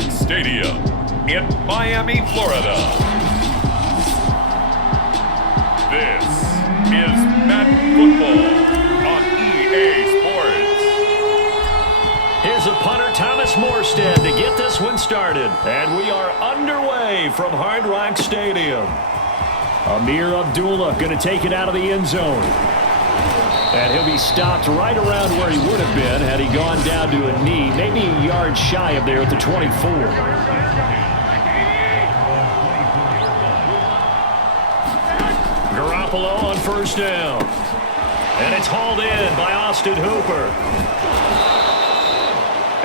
Rock Stadium in Miami, Florida. This is Madden Football on EA Sports. Here's a punter, Thomas Morstead, to get this one started. And we are underway from Hard Rock Stadium. Amir Abdullah going to take it out of the end zone. And he'll be stopped right around where he would have been had he gone down to a knee, maybe a yard shy of there at the 24. Garoppolo on first down. And it's hauled in by Austin Hooper.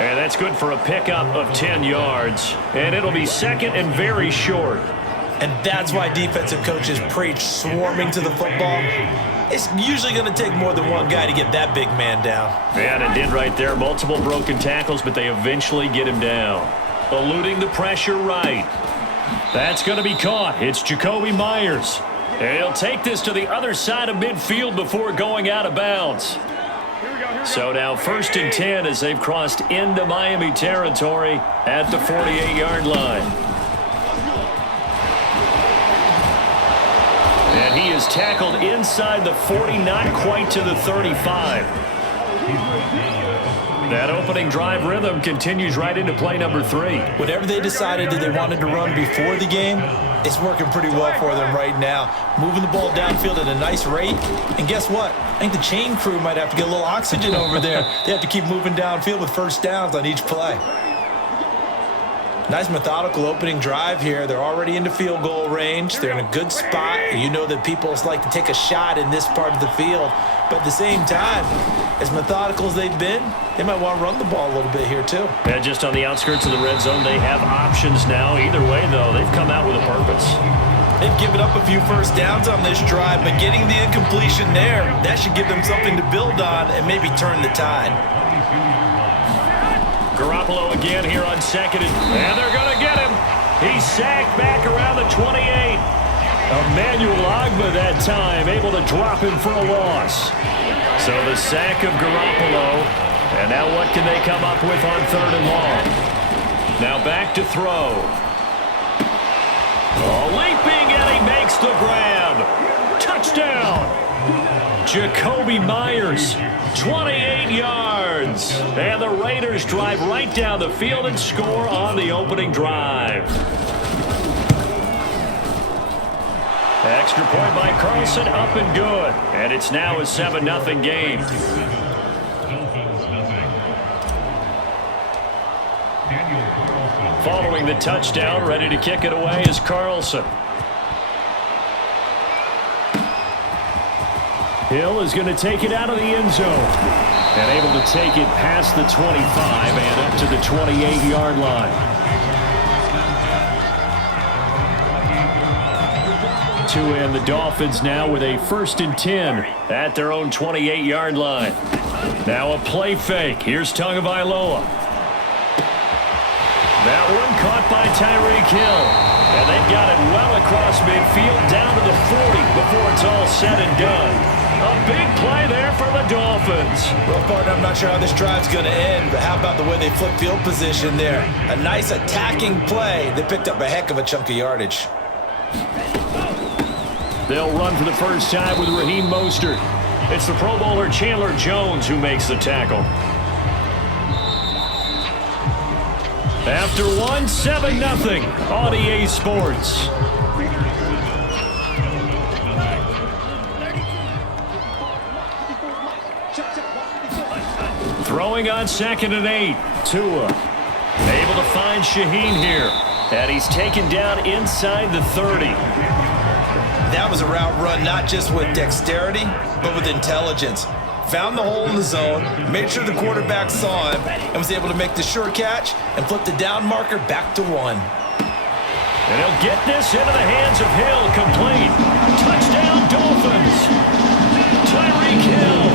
And that's good for a pickup of 10 yards. And it'll be second and very short. And that's why defensive coaches preach swarming to the football. It's usually going to take more than one guy to get that big man down. Yeah, and it did right there. Multiple broken tackles, but they eventually get him down. Eluding the pressure right. That's going to be caught. It's Jacoby Myers. And he'll take this to the other side of midfield before going out of bounds. So now 1st and 10 as they've crossed into Miami territory at the 48-yard line. And he is tackled inside the 40, not quite to the 35. That opening drive rhythm continues right into play number 3. Whatever they decided that they wanted to run before the game, it's working pretty well for them right now. Moving the ball downfield at a nice rate. And guess what? I think the chain crew might have to get a little oxygen over there. They have to keep moving downfield with first downs on each play. Nice methodical opening drive here. They're already into field goal range. They're in a good spot. You know that people like to take a shot in this part of the field. But at the same time, as methodical as they've been, they might want to run the ball a little bit here too. Yeah, just on the outskirts of the red zone, they have options now. Either way, though, they've come out with a purpose. They've given up a few first downs on this drive, but getting the incompletion there, that should give them something to build on and maybe turn the tide. Garoppolo again here on second, and they're going to get him. He's sacked back around the 28. Emmanuel Ogbah that time, able to drop him for a loss. So the sack of Garoppolo, and now what can they come up with on 3rd and long? Now back to throw. Oh, leaping, and he makes the grab. Touchdown. Jacoby Myers, 28 yards. And the Raiders drive right down the field and score on the opening drive. Extra point by Carlson, up and good. And it's now a 7-0 game. Following the touchdown, ready to kick it away is Carlson. Hill is going to take it out of the end zone. And able to take it past the 25 and up to the 28-yard line. To end the Dolphins now with a 1st and 10 at their own 28-yard line. Now a play fake. Here's Tagovailoa. That one caught by Tyreek Hill. And they've got it well across midfield down to the 40 before it's all said and done. A big play there for the Dolphins. Well, partner, I'm not sure how this drive's going to end, but how about the way they flip field position there? A nice attacking play. They picked up a heck of a chunk of yardage. They'll run for the first time with Raheem Mostert. It's the Pro Bowler Chandler Jones who makes the tackle. After 7-0 on EA Sports. Throwing on 2nd and 8. Tua able to find Shaheen here. And he's taken down inside the 30. That was a route run not just with dexterity, but with intelligence. Found the hole in the zone, made sure the quarterback saw him, and was able to make the sure catch and flip the down marker back to 1. And he'll get this into the hands of Hill, complete. Touchdown, Dolphins. Tyreek Hill,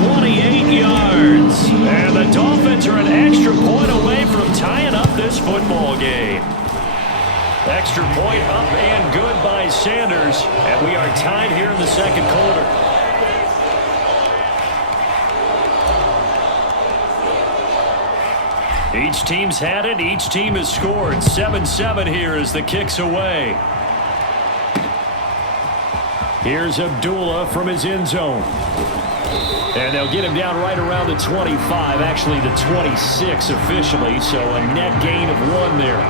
28 yards. And the Dolphins are an extra point away from tying up this football game. Extra point up and good by Sanders. And we are tied here in the second quarter. Each team's had it. Each team has scored. 7-7 here as the kick's away. Here's Abdullah from his end zone. And they'll get him down right around the 25, actually the 26 officially, so a net gain of 1 there.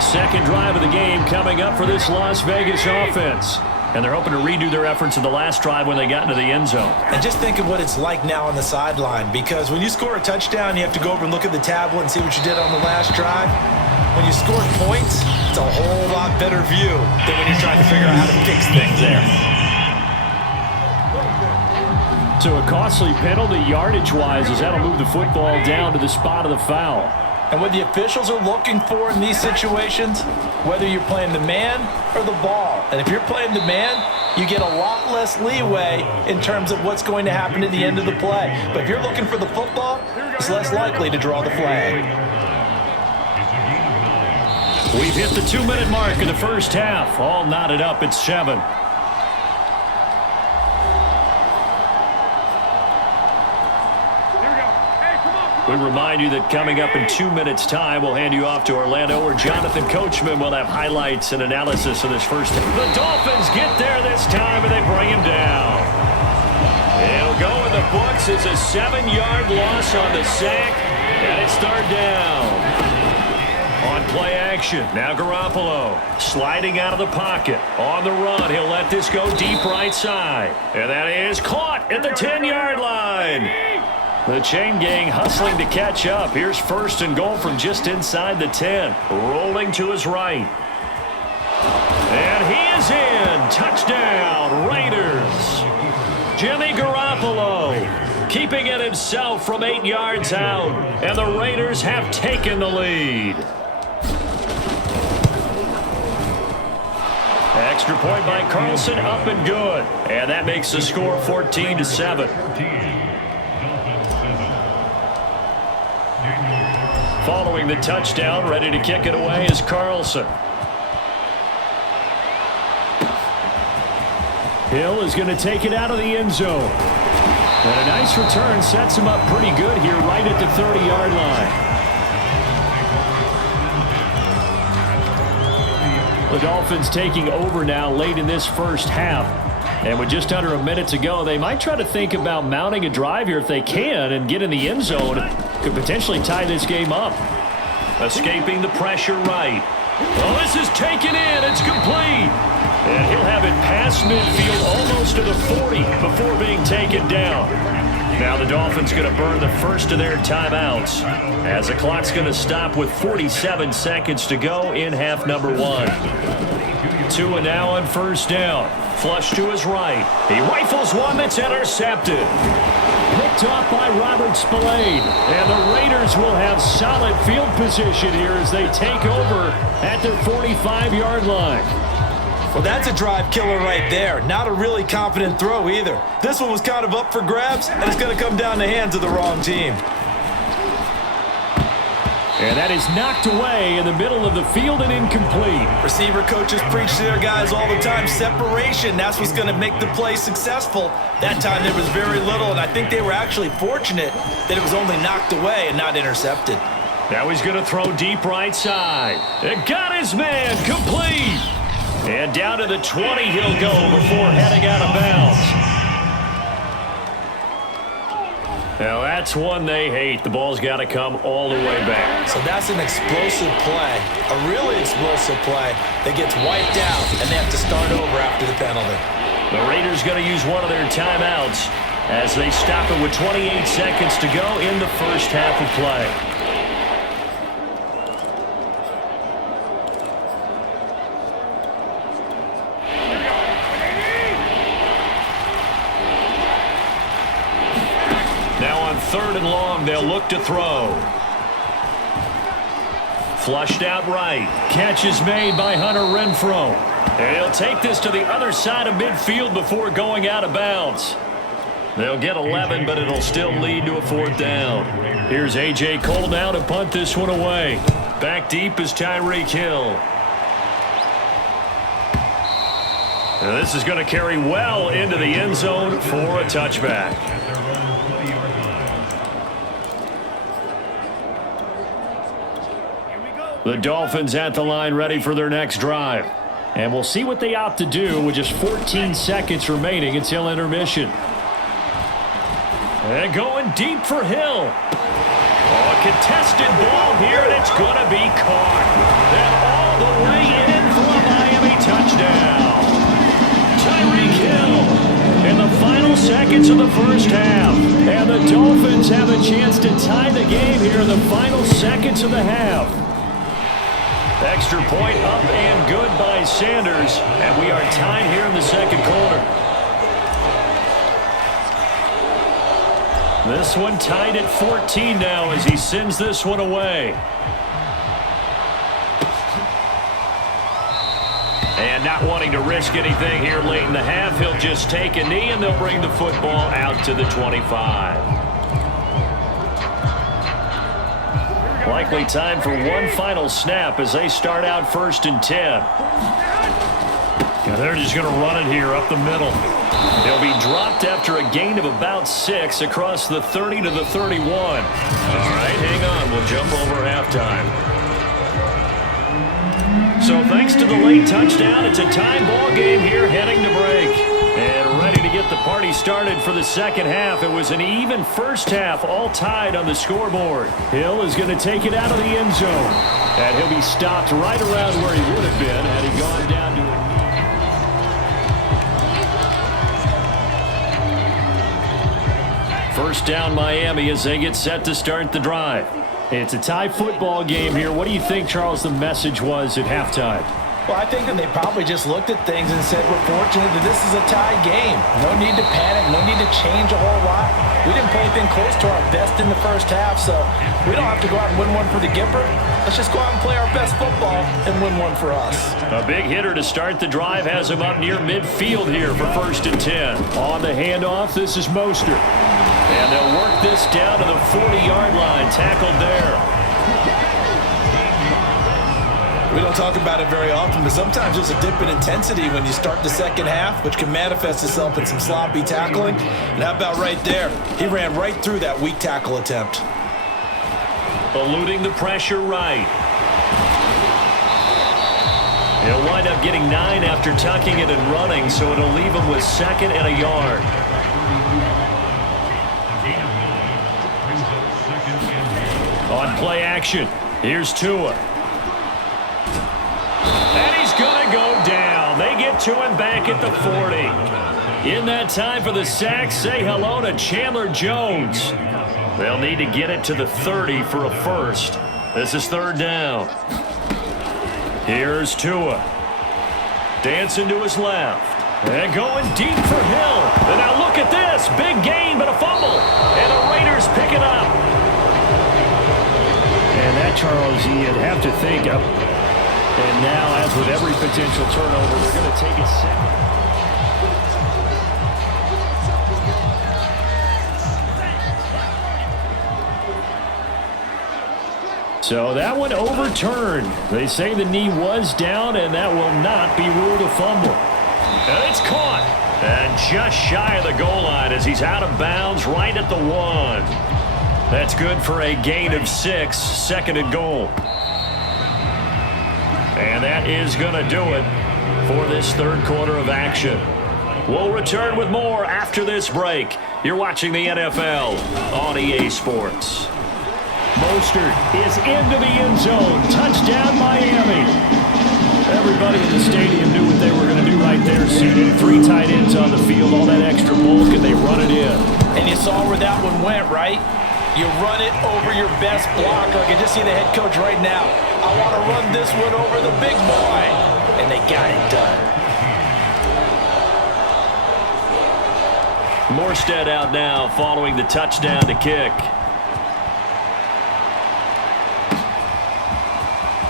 Second drive of the game coming up for this Las Vegas offense. And they're hoping to redo their efforts in the last drive when they got into the end zone. And just think of what it's like now on the sideline, because when you score a touchdown, you have to go over and look at the tablet and see what you did on the last drive. When you score points, it's a whole lot better view than when you're trying to figure out how to fix things there. So a costly penalty yardage-wise as that'll move the football down to the spot of the foul. And what the officials are looking for in these situations, whether you're playing the man or the ball, and if you're playing the man, you get a lot less leeway in terms of what's going to happen at the end of the play. But if you're looking for the football, it's less likely to draw the flag. We've hit the 2-minute mark in the first half. All knotted up at 7. We remind you that coming up in 2 minutes' time, we'll hand you off to Orlando, where Jonathan Coachman will have highlights and analysis of this first. The Dolphins get there this time, and they bring him down. It'll go in the books as a 7-yard loss on the sack, and it's 3rd down. On play action, now Garoppolo sliding out of the pocket. On the run, he'll let this go deep right side. And that is caught at the 10-yard line. The chain gang hustling to catch up. Here's 1st and goal from just inside the 10. Rolling to his right. And he is in. Touchdown, Raiders. Jimmy Garoppolo keeping it himself from 8 yards out. And the Raiders have taken the lead. Extra point by Carlson, up and good. And that makes the score 14-7. Following the touchdown, ready to kick it away is Carlson. Hill is going to take it out of the end zone. And a nice return sets him up pretty good here right at the 30-yard line. The Dolphins taking over now late in this first half. And with just under a minute to go, they might try to think about mounting a drive here if they can and get in the end zone. Could potentially tie this game up. Escaping the pressure right. Oh, this is taken in. It's complete. And he'll have it past midfield almost to the 40 before being taken down. Now the Dolphins going to burn the first of their timeouts as the clock's going to stop with 47 seconds to go in half number 1. Tua now on 1st down. Flush to his right. He rifles one that's intercepted. Picked off by Robert Spillane. And the Raiders will have solid field position here as they take over at their 45-yard line. Well, that's a drive killer right there. Not a really confident throw either. This one was kind of up for grabs, and it's going to come down the hands of the wrong team. And that is knocked away in the middle of the field and incomplete. Receiver coaches preach to their guys all the time. Separation, that's what's going to make the play successful. That time there was very little, and I think they were actually fortunate that it was only knocked away and not intercepted. Now he's going to throw deep right side. It got his man complete. And down to the 20 he'll go before heading out of bounds. Now that's one they hate. The ball's got to come all the way back. So that's an explosive play, a really explosive play that gets wiped out, and they have to start over after the penalty. The Raiders going to use one of their timeouts as they stop it with 28 seconds to go in the first half of play. Now on 3rd and long, they'll look to throw. Flushed out right. Catch is made by Hunter Renfrow. And he'll take this to the other side of midfield before going out of bounds. They'll get 11, but it'll still lead to a 4th down. Here's A.J. Cole now to punt this one away. Back deep is Tyreek Hill. And this is going to carry well into the end zone for a touchback. The Dolphins at the line ready for their next drive. And we'll see what they opt to do with just 14 seconds remaining until intermission. And going deep for Hill. Oh, a contested ball here, and it's going to be caught. And all the way in for a Miami touchdown. Tyreek Hill in the final seconds of the first half. And the Dolphins have a chance to tie the game here in the final seconds of the half. Extra point up and good by Sanders. And we are tied here in the second quarter. This one tied at 14 now as he sends this one away. And not wanting to risk anything here late in the half, he'll just take a knee and they'll bring the football out to the 25. Likely time for one final snap as they start out 1st and 10. Yeah, they're just going to run it here up the middle. They'll be dropped after a gain of about 6 across the 30 to the 31. All right, hang on. We'll jump over halftime. So thanks to the late touchdown, it's a tie ball game here heading to break. And ready to get the party started for the second half. It was an even first half, all tied on the scoreboard. Hill is going to take it out of the end zone. And he'll be stopped right around where he would have been had he gone down to a knee. First down Miami as they get set to start the drive. It's a tie football game here. What do you think, Charles, the message was at halftime? Well, I think that they probably just looked at things and said, we're fortunate that this is a tie game. No need to panic, no need to change a whole lot. We didn't play anything close to our best in the first half, so we don't have to go out and win one for the Gipper. Let's just go out and play our best football and win one for us. A big hitter to start the drive has him up near midfield here for 1st and 10. On the handoff, this is Mostert. And they'll work this down to the 40-yard line, tackled there. We don't talk about it very often, but sometimes there's a dip in intensity when you start the second half, which can manifest itself in some sloppy tackling. And how about right there? He ran right through that weak tackle attempt. Eluding the pressure right. He'll wind up getting 9 after tucking it and running, so it'll leave him with 2nd and a yard. On play action, here's Tua. And he's going to go down. They get to him back at the 40. In that time for the sack, say hello to Chandler Jones. They'll need to get it to the 30 for a first. This is 3rd down. Here's Tua. Dancing to his left. And going deep for Hill. And now look at this. Big gain, but a fumble. And the Raiders pick it up. And that, Charles, you'd have to think of. And now, as with every potential turnover, they're going to take it second. So that one overturned. They say the knee was down, and that will not be ruled a fumble. And it's caught. And just shy of the goal line as he's out of bounds right at the 1. That's good for a gain of 6, 2nd and goal. And that is going to do it for this 3rd quarter of action. We'll return with more after this break. You're watching the NFL on EA Sports. Mostert is into the end zone. Touchdown, Miami. Everybody in the stadium knew what they were going to do right there, CD. 3 tight ends on the field, all that extra bulk, and they run it in. And you saw where that one went, right? You run it over your best blocker. I can just see the head coach right now. I want to run this one over the big boy. And they got it done. Morstead out now following the touchdown to kick.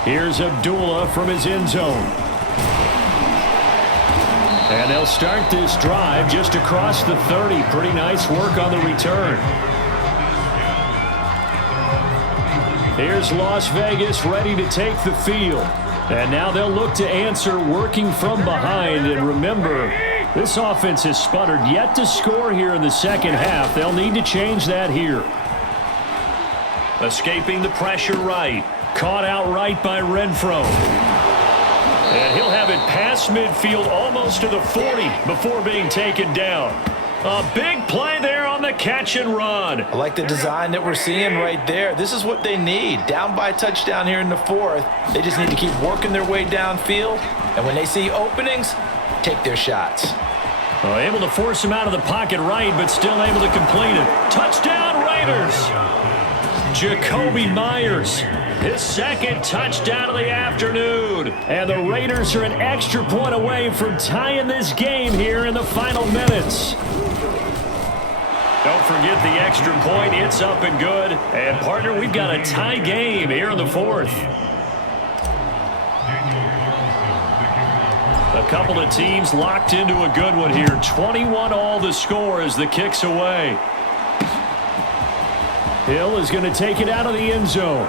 Here's Abdullah from his end zone. And they'll start this drive just across the 30. Pretty nice work on the return. Here's Las Vegas ready to take the field. And now they'll look to answer working from behind. And remember, this offense has sputtered yet to score here in the second half. They'll need to change that here. Escaping the pressure right. Caught outright by Renfro. And he'll have it past midfield almost to the 40 before being taken down. A big play there on the catch and run. I like the design that we're seeing right there. This is what they need. Down by a touchdown here in the fourth. They just need to keep working their way downfield. And when they see openings, take their shots. Well, able to force him out of the pocket right, but still able to complete it. Touchdown Raiders. Jacoby Myers, his second touchdown of the afternoon. And the Raiders are an extra point away from tying this game here in the final minutes. Don't forget the extra point. It's up and good. And, partner, we've got a tie game here in the fourth. A couple of teams locked into a good one here. 21-all the score as the kick's away. Hill is going to take it out of the end zone.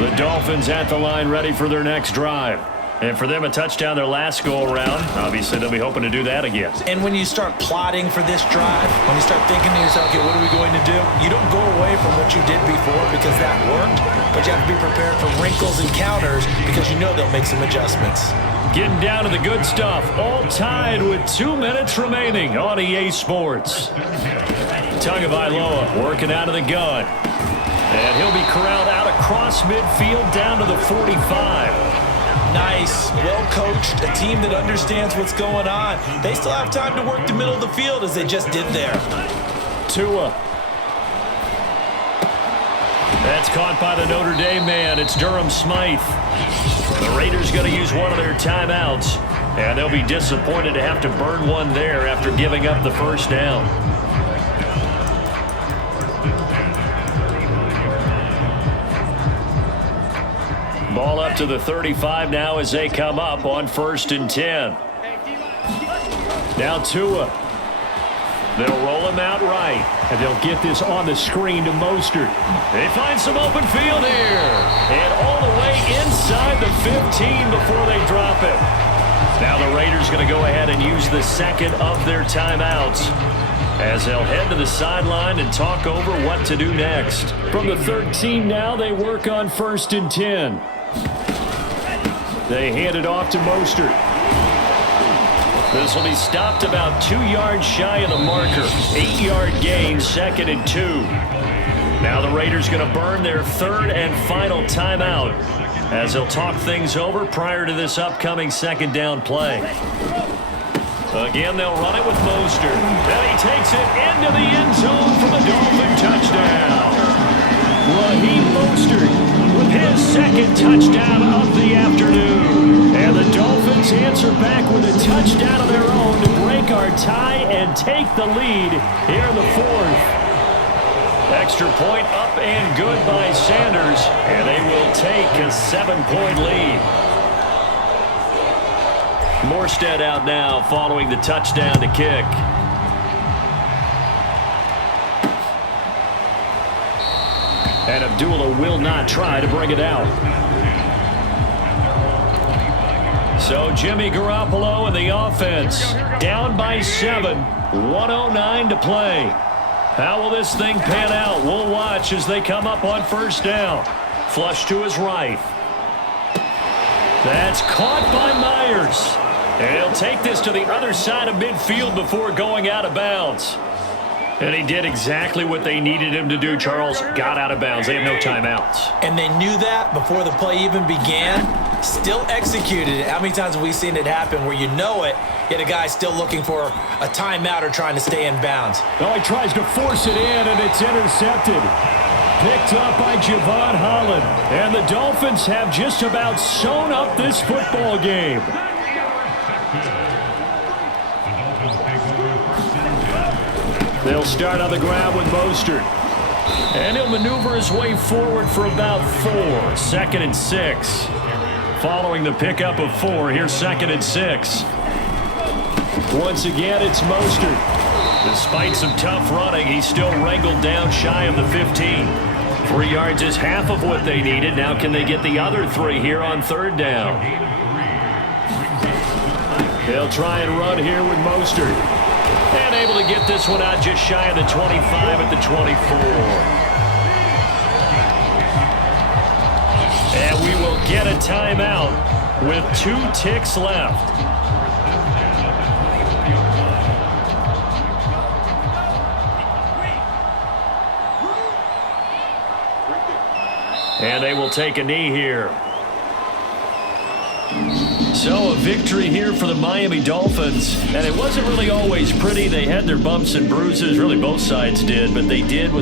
The Dolphins at the line ready for their next drive. And for them, a touchdown their last go-around. Obviously, they'll be hoping to do that again. And when you start plotting for this drive, when you start thinking to yourself, okay, what are we going to do? You don't go away from what you did before because that worked, but you have to be prepared for wrinkles and counters because you know they'll make some adjustments. Getting down to the good stuff, all tied with 2 minutes remaining on EA Sports. Tagovailoa working out of the gun. And he'll be corralled out across midfield down to the 45. Nice, well-coached, a team that understands what's going on. They still have time to work the middle of the field as they just did there. Tua. That's caught by the Notre Dame man. It's Durham Smythe. The Raiders going to use one of their timeouts, and they'll be disappointed to have to burn one there after giving up the first down. Ball up to the 35 now as they come up on 1st and 10. Now Tua. They'll roll him out right, and they'll get this on the screen to Mostert. They find some open field here, and all the way inside the 15 before they drop it. Now the Raiders going to go ahead and use the second of their timeouts as they'll head to the sideline and talk over what to do next. From the 13 now, they work on 1st and 10. They hand it off to Mostert. This will be stopped about 2 yards shy of the marker. 8-yard gain, 2nd and 2. Now the Raiders going to burn their third and final timeout as they'll talk things over prior to this upcoming second down play. Again, they'll run it with Mostert. Then he takes it into the end zone for the Dolphin touchdown. Raheem Mostert with his second touchdown of the afternoon. And the Dolphins answer back with a touchdown of their own to break our tie and take the lead here in the fourth. Extra point up and good by Sanders, and they will take a 7-point lead. Morstead out now following the touchdown to kick. And Abdullah will not try to bring it out. So Jimmy Garoppolo and the offense down by 7, 1:09 to play. How will this thing pan out? We'll watch as they come up on 1st down. Flush to his right. That's caught by Myers. And he'll take this to the other side of midfield before going out of bounds. And he did exactly what they needed him to do, Charles. Got out of bounds. They have no timeouts. And they knew that before the play even began. Still executed it. How many times have we seen it happen where you know it, yet a guy's still looking for a timeout or trying to stay in bounds? Oh, he tries to force it in, and it's intercepted. Picked up by Javon Holland. And the Dolphins have just about sewn up this football game. They'll start on the ground with Mostert. And he'll maneuver his way forward for about 4. 2nd and 6. Following the pickup of 4, here's 2nd and 6. Once again, it's Mostert. Despite some tough running, he's still wrangled down shy of the 15. 3 yards is half of what they needed. Now can they get the other 3 here on 3rd down? They'll try and run here with Mostert. And able to get this one out just shy of the 25 at the 24. And we will get a timeout with 2 ticks left. And they will take a knee here. So a victory here for the Miami Dolphins. And it wasn't really always pretty. They had their bumps and bruises. Really both sides did. But they did with